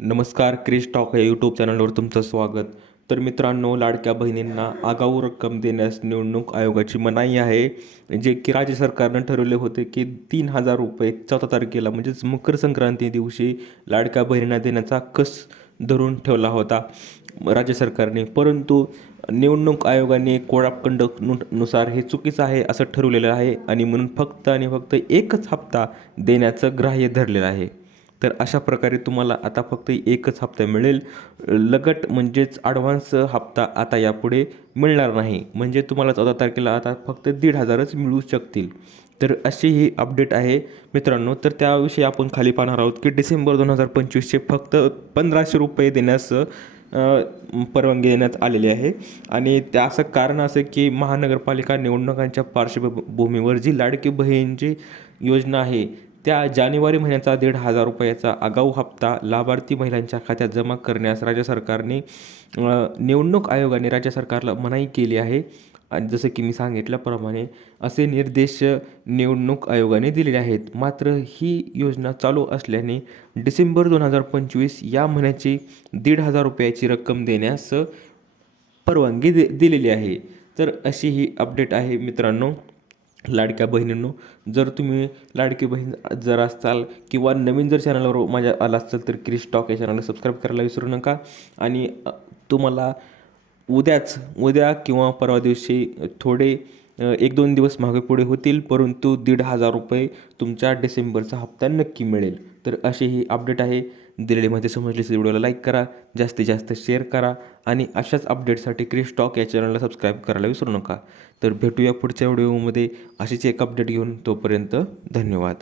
नमस्कार, क्रिश टॉक या यूट्यूब चॅनलवर तुमचं स्वागत. तर मित्रांनो, लाडक्या बहिणींना आगाऊ रक्कम देण्यास निवडणूक आयोगाची मनाई आहे. जे की राज्य सरकारनं ठरवले होते की 3,000 रुपये 14 तारखेला म्हणजेच मकर संक्रांती दिवशी लाडक्या बहिणींना देण्याचा कस धरून ठेवला होता राज्य सरकारने. परंतु निवडणूक आयोगाने कोड ऑफ कंडक्टनुसार हे चुकीचं आहे असं ठरवलेलं आहे आणि म्हणून फक्त आणि फक्त एकच हप्ता देण्याचं ग्राह्य धरलेलं आहे. तर अशा प्रकारे तुम्हाला आता फक्त एकच हप्ता मिळेल. लगट म्हणजेच ॲडव्हान्स हप्ता आता यापुढे मिळणार नाही. म्हणजे तुम्हाला 14 तारखेला आता फक्त 1,500च मिळू शकतील. तर अशी ही अपडेट आहे मित्रांनो. तर त्याविषयी आपण खाली पाहणार आहोत की डिसेंबर 2025चे फक्त 1,500 रुपये देण्यास परवानगी देण्यात आलेली आहे. आणि असं कारण असं की महानगरपालिका निवडणुकांच्या पार्श्वभूमीवर जी लाडकी बहीणची योजना आहे त्या जानेवारी महिन्याचा 1,500 रुपयाचा आगाऊ हप्ता लाभार्थी महिलांच्या खात्यात जमा करण्यास राज्य सरकारने निवडणूक आयोगाने राज्य सरकारला मनाई केली आहे. आणि जसं की मी सांगितल्याप्रमाणे असे निर्देश निवडणूक आयोगाने दिलेले आहेत. मात्र ही योजना चालू असल्याने डिसेंबर 2025 या महिन्याची 1,500 रुपयाची रक्कम देण्यास परवानगी दिलेली आहे. तर अशी ही अपडेट आहे मित्रांनो. लाडक्या बहिणींनो, जर तुम्ही लाडकी बहीण जर असाल किंवा नवीन जर चॅनलवर माझ्या आला असाल तर क्रिश टॉक या चॅनलला सबस्क्राईब करायला विसरू नका. आणि तुम्हाला उद्या किंवा परवा दिवशी थोडे 1-2 दिवस मागे पुढे होतील, परंतु 1,500 रुपये तुमच्या डिसेंबरचा हप्ता नक्की मिळेल. तर अशी ही अपडेट आहे. दिलेलीमध्ये समजलीच व्हिडिओला लाईक करा, जास्तीत जास्त शेअर करा आणि अशाच अपडेटसाठी क्रिश टॉक या चॅनलला सबस्क्राईब करायला विसरू नका. तर भेटूया पुढच्या व्हिडिओमध्ये अशीच एक अपडेट घेऊन. तोपर्यंत धन्यवाद.